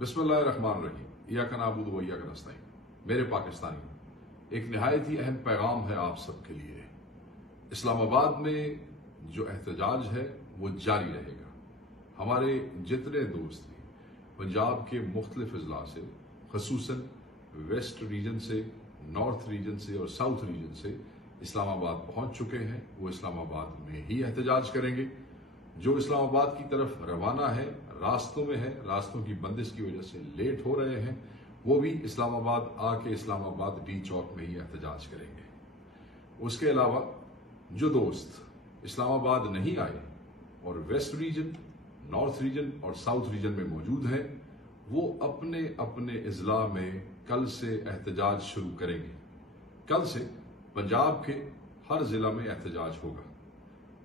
बिस्मिल्लाहिर्रहमानिर्रहीम, इय्याका नअबुदु व इय्याका नस्तईन। मेरे पाकिस्तानियों, एक निहायत ही अहम पैगाम है आप सबके लिए। इस्लामाबाद में जो एहतजाज है वो जारी रहेगा। हमारे जितने दोस्त भी पंजाब के मुख्तलिफ अजला से, खसूसन वेस्ट रीजन से, नॉर्थ रीजन से और साउथ रीजन से इस्लामाबाद पहुंच चुके हैं, वो इस्लामाबाद में ही एहतजाज करेंगे। जो इस्लामाबाद की तरफ रवाना है, रास्तों में है, रास्तों की बंदिश की वजह से लेट हो रहे हैं, वो भी इस्लामाबाद आके इस्लामाबाद डी चौक में ही एहतजाज करेंगे। उसके अलावा जो दोस्त इस्लामाबाद नहीं आए और वेस्ट रीजन, नॉर्थ रीजन और साउथ रीजन में मौजूद हैं, वो अपने अपने अजला में कल से एहतजाज शुरू करेंगे। कल से पंजाब के हर जिला में एहतजाज होगा।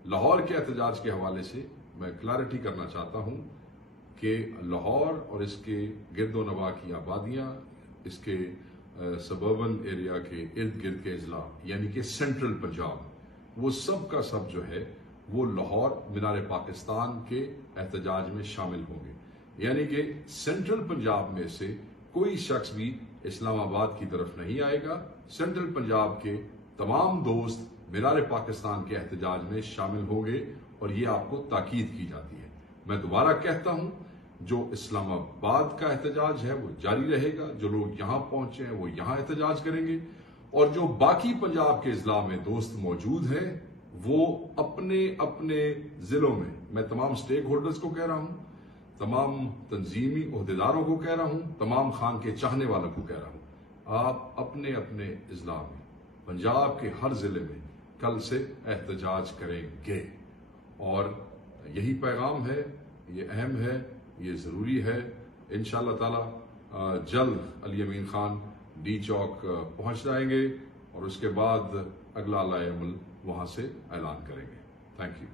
लाहौर के एहतजाज के हवाले से मैं क्लैरिटी करना चाहता हूं कि लाहौर और इसके गिरदो नवा की आबादियां, इसके सबर्बन एरिया के इर्द गिर्द के अजला यानी कि सेंट्रल पंजाब, वो सब का सब जो है वो लाहौर मीनार पाकिस्तान के एहतजाज में शामिल होंगे। यानी कि सेंट्रल पंजाब में से कोई शख्स भी इस्लामाबाद की तरफ नहीं आएगा। सेंट्रल पंजाब के तमाम दोस्त मीनार पाकिस्तान के एहतजाज में शामिल होंगे और ये आपको ताकीद की जाती है। मैं दोबारा कहता हूं, जो इस्लामाबाद का एहतजाज है वो जारी रहेगा। जो लोग यहां पहुंचे हैं वो यहां एहतजाज करेंगे और जो बाकी पंजाब के अजला में दोस्त मौजूद हैं वो अपने अपने जिलों में, मैं तमाम स्टेक होल्डर्स को कह रहा हूं, तमाम तंजीमी ओहदेदारों को कह रहा हूं, तमाम खान के चाहने वालों को कह रहा हूं, आप अपने अपने अजला में पंजाब के हर जिले में कल से एहतजाज करेंगे। और यही पैगाम है, ये अहम है, ये जरूरी है। इंशाअल्लाह ताला जल्द अली अमीन खान डी चौक पहुंच जाएंगे और उसके बाद अगला अमल वहां से ऐलान करेंगे। Thank you.